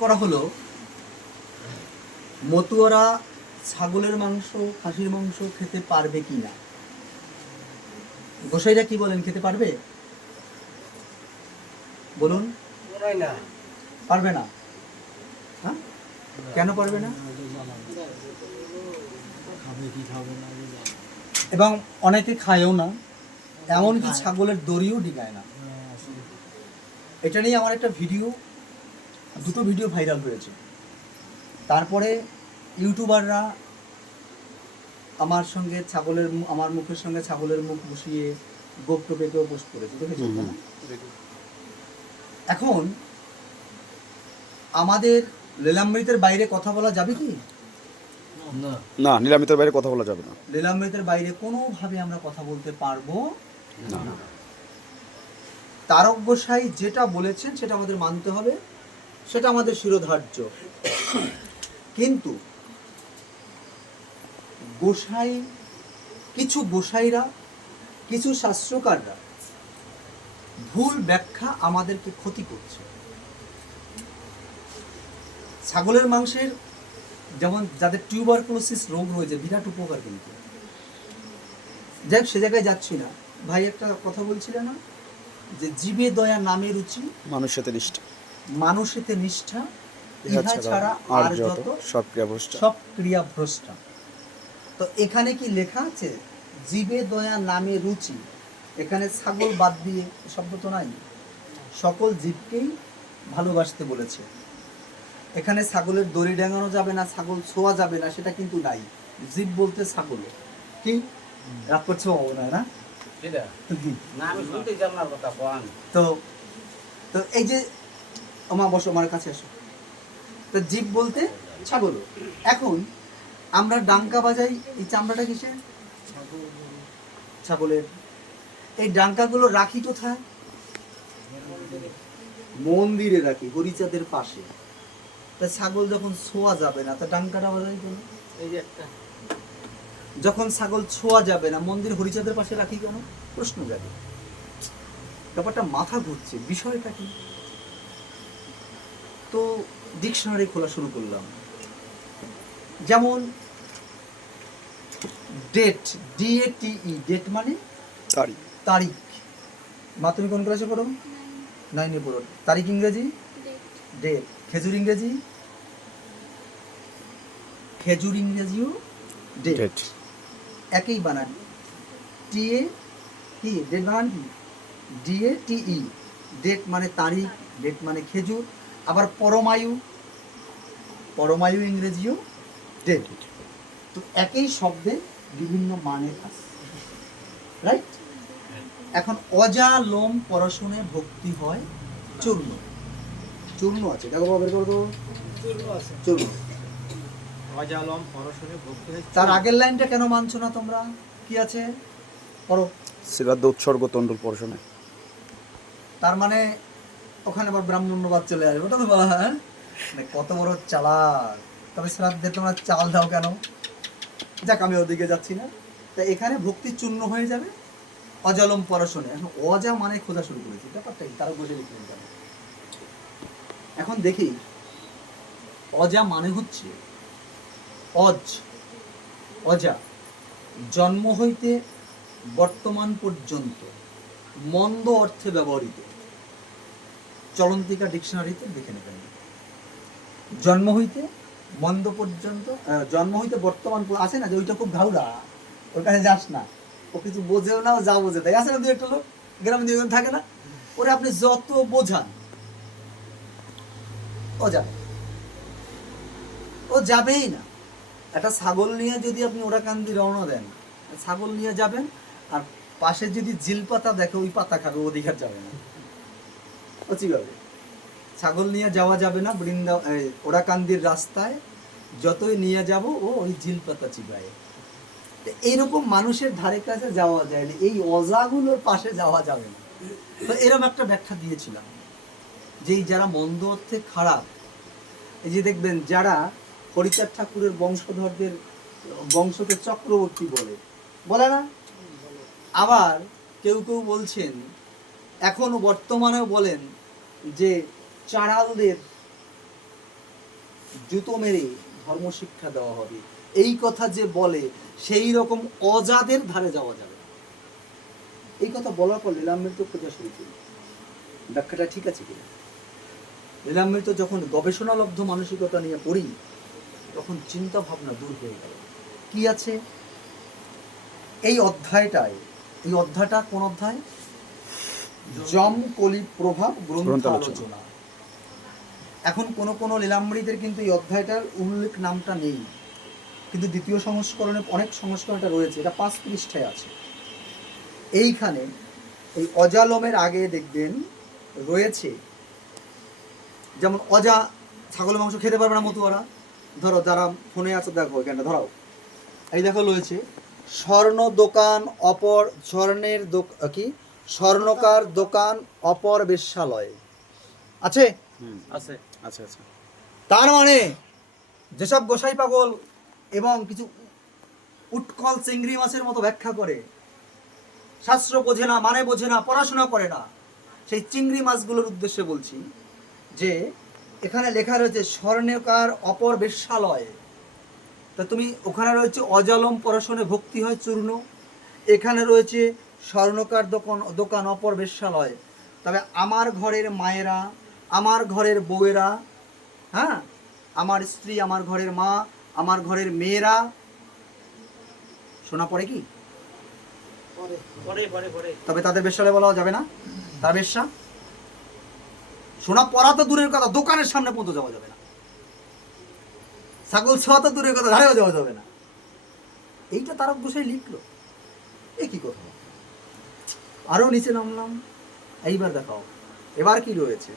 করা হলো মতুয়ারা ছাগলের মাংস খাসির মাংস খেতে পারবে কি না? গোসাইরা কি বলেন খেতে পারবে? বলুন। পারবে না। হ্যাঁ? কেন পারবে না? এবং অনেকে খায়ও না এমনকি ছাগলের দড়িও ডিগায় না। এটা নিয়ে আমার একটা ভিডিও দুটো ভিডিও ভাইরাল হয়েছে। তারপরে ইউটিউবাররা আমার সঙ্গে ছাগলের আমার মুখের সঙ্গে ছাগলের মুখ বসিয়ে গোপ টোপেকেও পোস্ট করেছে দেখেছ? এখন আমাদের লীলামৃতের বাইরে কথা বলা যাবে কি? না। নিলামিতের বাইরে কথা বলা যাবে না। লীলামৃতের বাইরে কোনোভাবে আমরা কথা বলতে পারব না। তারক গোসাই যেটা বলেছেন সেটা আমাদের মানতে হবে। সেটা আমাদের শিরোধার্য। কিন্তু গোসাই, কিছু গোসাইরা, কিছু শাস্ত্রকাররা ভুল ব্যাখ্যা আমাদেরকে ক্ষতি করছে। ছাগলের মাংসের যেমন যাদের টিউবারকুলোসিস রোগ রয়েছে, বিরাট উপকার কিন্তু। যাই সে জায়গায় যাচ্ছি না। ভাই একটা কথা বলছিলে না? যে জীবে দয়া নামে রুচি। মানুষ সাথে নিষ্ঠা। মানুষেতে নিষ্ঠা ইহা ইহা ছাড়া আর আর যত যত সব ক্রিয়াভ্রষ্ট। সব ক্রিয়া তো এখানে কি লেখা আছে? জীবে দয়া নামে রুচি। এখানে ছাগল বাদ দিয়ে শব্দ তো নাই। সকল জীবকেই ভালোবাসতে বলেছে। এখানে ছাগলের দড়ি ডেঙানো যাবে না ছাগল ছোঁয়া যাবে না সেটা কিন্তু নাই। জীব বলতে ছাগল। কি? রাগ করছে বাবু না? না তো তো এই যে আমার বসো আমার কাছে আসো তো জীব বলতে ছাগল। এখন আমরা ডাঙ্কা বাজাই এই চামড়াটা কিসের? ছাগলের। এই ডাঙ্কাগুলো রাখি কোথায়? মন্দিরে রাখি হরিচাঁদের পাশে। তা ছাগল যখন ছোঁয়া যাবে না তা ডাঙ্কাটা বাজাই কেন? এই যে একটা। যখন ছাগল ছোঁয়া যাবে না মন্দির হরিচাঁদের পাশে রাখি কেন? প্রশ্ন যাবে ব্যাপারটা মাথা ঘুরছে বিষয়টা কি? তো ডিকশনারি খোলা শুরু করলাম। যেমন ডেট ডিএটিই ডেট মানে? তারিখ। তারিখ। মা তুমি কোন ক্লাসে পড়ো? নাইনে পড়ো। তারিখ ইংরেজি? ডেট খেজুর ইংরেজি? খেজুর ইংরেজিও ডেট ডেট একই বানান। টিএ কি ডেট বানান কি? ডিএ টিই ডেট মানে তারিখ ডেট মানে খেজুর। আবার পরমায়ু পরমায়ু ইংরেজিও ডেট তো একই শব্দে বিভিন্ন মানে আছে রাইট এখন অজা লোম পরশনে ভক্তি হয় চূর্ণ। চূর্ণ আছে দেখো বাবা বের করো তো। চূর্ণ অজালম পরশনে ভক্তি হচ্ছে তার আগের লাইনটা কেন মানছো না তোমরা? কি আছে? পড়ো। শ্রীরাদ্ধ উৎসর্গ তন্ডুল পরশনে। তার মানে ওখানে আবার ব্রাহ্মণ্যবাদ চলে আসবে, ওটা তো বলা হয় হ্যাঁ? মানে কত বড় চালাক। তবে শ্রাদ্ধে তোমরা চাল দাও কেন? যাক, আমি ওদিকে যাচ্ছি না। তা এখানে ভক্তি চূর্ণ হয়ে যাবে? অজলম পরশনে। এখন অজা মানে খোঁজা শুরু করেছি, ব্যাপারটা কি? তারা বসে লিখে যাবে এখন দেখি অজা মানে হচ্ছে, অজ, অজা, জন্ম হইতে বর্তমান পর্যন্ত, মন্দ অর্থে ব্যবহৃত। চলন্তিকা ডিকশনারিতে দেখে নেবেন। জন্ম হইতে মন্দ পর্যন্ত জন্ম হইতে বর্তমান আছে না যে ওইটা খুব ঘাউড়া, ওর কাছে যাস না। ও কিছু বোঝেও না যা বোঝে তাই আছে না দু একটা লোক? গ্রামে দুজন থাকে না? ওরে আপনি যত বোঝান। ও যাবে। ও যাবেই না। একটা ছাগল নিয়ে যদি আপনি ওরাকান্দি রওনা দেন, ছাগল নিয়ে যাবেন আর পাশে যদি জিল পাতা দেখে ওই পাতা খাবে ওদিকে যাবে না। ও চিবাবে ছাগল নিয়ে যাওয়া যাবে না, বৃন্দা ওরাকান্দির রাস্তায়। যতই নিয়ে যাব, ও ওই ঝিল পাতা চিবায় এইরকম মানুষের ধারে কাছে যাওয়া যায় না, এই অজাগুলোর পাশে যাওয়া যাবে না। তো এরকম একটা ব্যাখ্যা দিয়েছিলাম, যে যারা মন্দ অর্থে খারাপ, এই যে দেখবেন যারা হরিচাঁদ ঠাকুরের বংশধরদের, বংশকে চক্রবর্তী বলে বলে না? আবার কেউ কেউ বলছেন, এখনও বর্তমানেও বলেন যে চাড়ালদের জুতো মেরে ধর্ম শিক্ষা দেওয়া হবে, এই কথা যে বলে, সেই রকম অজাদের ধারে যাওয়া যাবে এই কথা বলার পর লীলাম্বির তো খোঁজা শুরু করি ব্যাখ্যাটা ঠিক আছে কিনা? লীলাম্বির তো যখন গবেষণালব্ধ মানসিকতা নিয়ে পড়ি, তখন চিন্তা ভাবনা দূর হয়ে গেল। কি আছে? এই অধ্যায়টায়, এই অধ্যায়টা কোন অধ্যায়? জম কলি প্রভাব গ্রন্থ আলোচনা। এখন কোন কোন লীলাম্বরীদের কিন্তু এই অধ্যায়টার উল্লেখ নামটা নেই। কিন্তু দ্বিতীয় সংস্করণে অনেক সংস্করণ এটা রয়েছে এটা পাঁচ পৃষ্ঠায় আছে। এইখানে এই অজালমের আগে দেখবেন রয়েছে যেমন অজা ছাগলের মাংস খেতে পারবে না মতুয়ারা। ধরো যারা ফোনে আছে দেখো এখানে ধরাও। এই দেখো রয়েছে স্বর্ণ দোকান অপর স্বর্ণের দোক- কি? স্বর্ণকার দোকান অপর বেশ্যালয়। আছে? আছে। আচ্ছা আচ্ছা তার মানে যেসব গোসাই পাগল এবং কিছু উৎকল চিংড়ি মাছের মতো ব্যাখ্যা করে শাস্ত্র বোঝে না মানে বোঝে না পড়াশোনা করে না সেই চিংড়ি মাছগুলোর উদ্দেশ্যে বলছি যে এখানে লেখা রয়েছে স্বর্ণকার অপর বেশ্যালয়। তা তুমি ওখানে রয়েছে অজলম পরশনে ভক্তি হয় চূর্ণ এখানে রয়েছে স্বর্ণকার দোকান দোকান অপর বেশ্যালয়। তবে আমার ঘরের মায়েরা আমার ঘরের বউয়েরা হ্যাঁ? আমার স্ত্রী আমার ঘরের মা আমার ঘরের মেয়েরা শোনা পড়ে কি? তবে তাদের বেশ্যালয় বলা যাবে না? তার বেশ্যা? শোনা পড়া তো দূরের কথা দোকানের সামনে পর্যন্ত যাওয়া যাবে না। ছাগল ছোঁয়া তো দূরের কথা ধারেও যাওয়া যাবে না। এইটা তারক গোসাই লিখলো। এ কি কথা? আরও নিচে নামলাম। এইবার দেখাও। এবার কি রয়েছে?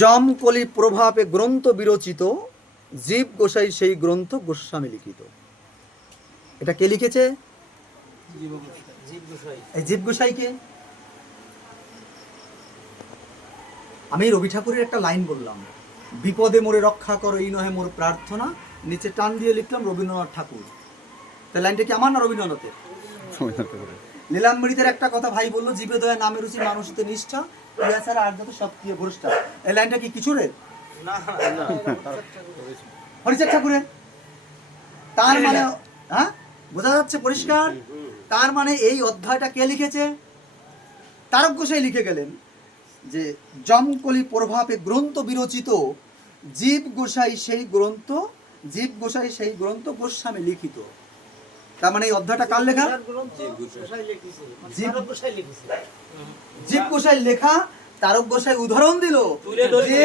জমকলি প্রভাবে গ্রন্থ বিরচিত জীব গোসাই সেই গ্রন্থ গোস্বামী লিখিত। এটা কে লিখেছে? জীব বিষয় এই জীব গোসাইকে? আমি রবি ঠাকুরের একটা লাইন বললাম। বিপদে মোরে রক্ষা করো এই নহে মোর প্রার্থনা। নিচে টান দিয়ে লিখলাম রবীন্দ্রনাথ ঠাকুর। তা লাইনটা কি আমার না রবীন্দ্রনাথের। লীলাম্বরীদের একটা কথা ভাই বলল জীবে দয়া নামে রুচি মানুষতে নিষ্ঠা। ইয়া ছাড়া আর যত সব প্রিয় ভ্রষ্টা এই লাইনটা কি ঠাকুরের? তার মানে হ্যাঁ? বোঝা যাচ্ছে পরিষ্কার? তার মানে এই অধ্যায়টা কে লিখেছে? তারক গোসাই লিখে গেলেন যে জমকলি প্রভাবে গ্রন্থ বিরচিত জীব গোসাই সেই গ্রন্থ জীব গোসাই সেই গ্রন্থ গোস্বামী লিখিত। তার মানে এই অধ্যায়টা কার লেখা? মানে জীব- গোসাই গোসাই লেখা তারক গোসাই উদাহরণ দিল যে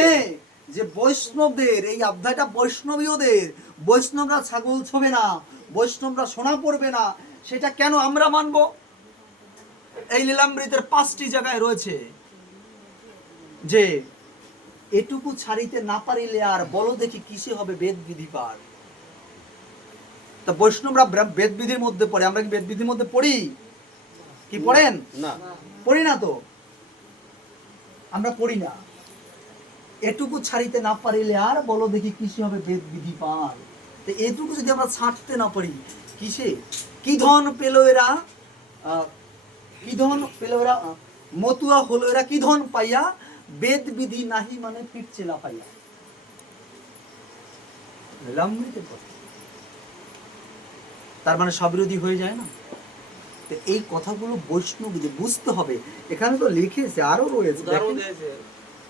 যে বৈষ্ণবদের এই অধ্যায়টা বৈষ্ণবীয়দের বৈষ্ণবরা ছাগল ছোবে না বৈষ্ণবরা সোনা পড়বে না সেটা কেন আমরা মানব? এই লীলামৃতের পাঁচটি জায়গায় রয়েছে যে এটুকু ছাড়িতে না পারিলে আর বলো দেখি কিসে হবে বেদ বিধি পার তা বৈষ্ণবরা ব্রা- বেদ বিধির মধ্যে পড়ে। আমরা কি বেদ বিধির মধ্যে পড়ি? কি পড়েন? না। পড়ি না তো? আমরা পড়ি না। এটুকু ছাড়িতে না পারিলে আর বলো দেখি কিসে হবে বেদ বিধি পান তো এটুকু যদি আমরা ছাড়তে না পারি কিসে? কি ধন পেল এরা? কি ধন পেল এরা? মতুয়া হলো এরা। কি ধন পাইয়া? বেদ বিধি নাহি মানে ফিরছে না পাইয়া। লীলামৃতের কথা। তার মানে সবিরোধী হয়ে যায় না? তো এই কথাগুলো বৈষ্ণবদের বুঝতে হবে এখানে তো লিখেছে আরও রয়েছে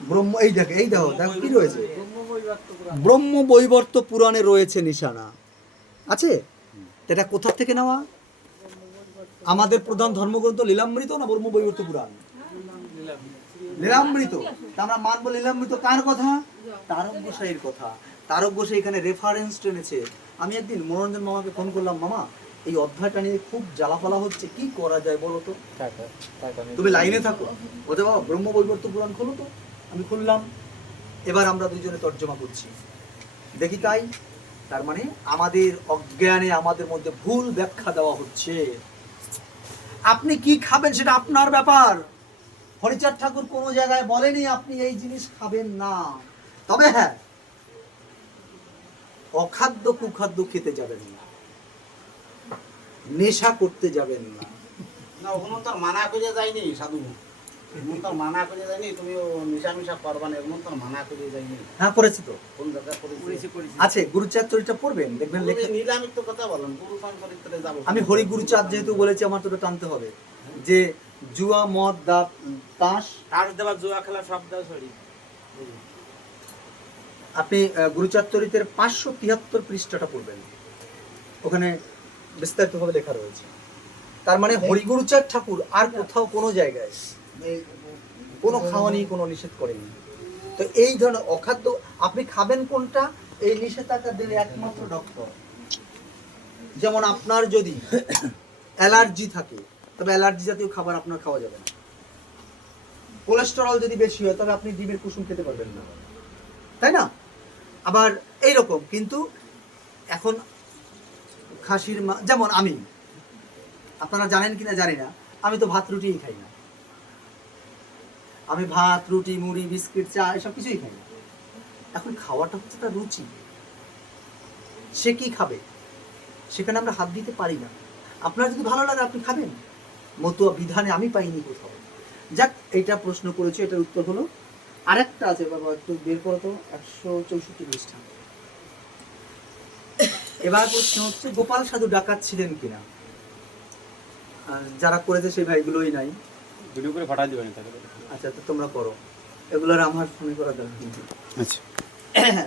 ব্রহ্ম এই দেখ এই দেখো দেখো কি রয়েছে। ব্রহ্ম বৈবর্ত পুরাণে রয়েছে নিশানা। আছে? এটা কোথা থেকে নেওয়া? আমাদের প্রধান ধর্মগ্রন্থ লীলামৃত না ব্রহ্ম বৈবর্ত পুরাণ। লীলামৃত। আমরা মানবো লীলামৃত কার কথা? তারক গোসাইয়ের কথা। তারক গোসাই এখানে রেফারেন্স টেনেছে। আমি একদিন মনোরঞ্জন মামাকে ফোন করলাম মামা এই অধ্যায়টা নিয়ে খুব জ্বালাফালা হচ্ছে কি করা যায় বলো তো? তুমি লাইনে থাকো। বলতে বাবা ব্রহ্ম বৈবর্ত পুরাণ খোলো তো। আমি খুললাম। এবার আমরা দুজনে তর্জমা করছি। দেখি তাই তার মানে আমাদের অজ্ঞানে আমাদের মধ্যে ভুল ব্যাখ্যা দেওয়া হচ্ছে। আপনি কি খাবেন সেটা আপনার ব্যাপার। হরিচাঁদ ঠাকুর কোনো জায়গায় বলেনি আপনি এই জিনিস খাবেন না। তবে হ্যাঁ অখাদ্য কুখাদ্য খেতে যাবেন না। নেশা করতে যাবেন না। না ওখানে তো আর মানা করে যায়নি সাধু। এমন তো মানা করে যায়নি তুমি ও মিশা মিশা করবা না এমন তো মানা করে যায়নি। হ্যাঁ করেছি তো। কোন জায়গা করেছি? করেছি করেছি। আছে গুরুচাঁদ চরিত্রটা পড়বেন দেখবেন লেখা তো কথা বলেন পুরুষ চরিত্রে যাব। আমি হরি গুরুচাঁদ যেহেতু বলেছি আমার তো টানতে হবে। যে জুয়া মদ দা তাস। তাস দেওয়া জুয়া খেলা সব দেওয়া সরি আপনি চরিত্রের পাঁচশো তিয়াত্তর পৃষ্ঠাটা পড়বেন। ওখানে বিস্তারিতভাবে লেখা রয়েছে। তার মানে হরিগুরুচাঁদ ঠাকুর আর কোথাও কোনো জায়গায় কোনো খাওয়া খাওয়ানি কোনো নিষেধ করেনি। তো এই ধরনের অখাদ্য, আপনি খাবেন কোনটা? এই নিষেধাজ্ঞা দেবে একমাত্র ডক্টর। যেমন আপনার যদি অ্যালার্জি থাকে, তবে অ্যালার্জি জাতীয় খাবার আপনার খাওয়া যাবে না। কোলেস্টেরল যদি বেশি হয়, তবে আপনি ডিমের কুসুম খেতে পারবেন না। তাই না? আবার এই রকম কিন্তু এখন খাসির মা যেমন আমি, আপনারা জানেন কি না জানি না, আমি তো ভাত, রুটিই খাই না। আমি ভাত, রুটি, মুড়ি, বিস্কিট, চা, এসব কিছুই খাই না। এখন খাওয়াটা হচ্ছে তার রুচি। সে কি খাবে? সেখানে আমরা হাত দিতে পারি না। আপনার যদি ভালো লাগে, আপনি খাবেন। মতো বিধানে আমি পাইনি কোথাও। যাক, এইটা প্রশ্ন করেছি, এটার উত্তর হলো আরেকটা আছে বাবা একটু বের করো তো একশো চৌষট্টি পৃষ্ঠা এবার প্রশ্ন হচ্ছে গোপাল সাধু ডাকাত ছিলেন কিনা? আর যারা করেছে সেই ভাইগুলোই নাই। ভিডিও করে ফাটাই দেবেন আচ্ছা তো তোমরা করো। এগুলোর আমার ফোনে করা দরকার। আচ্ছা।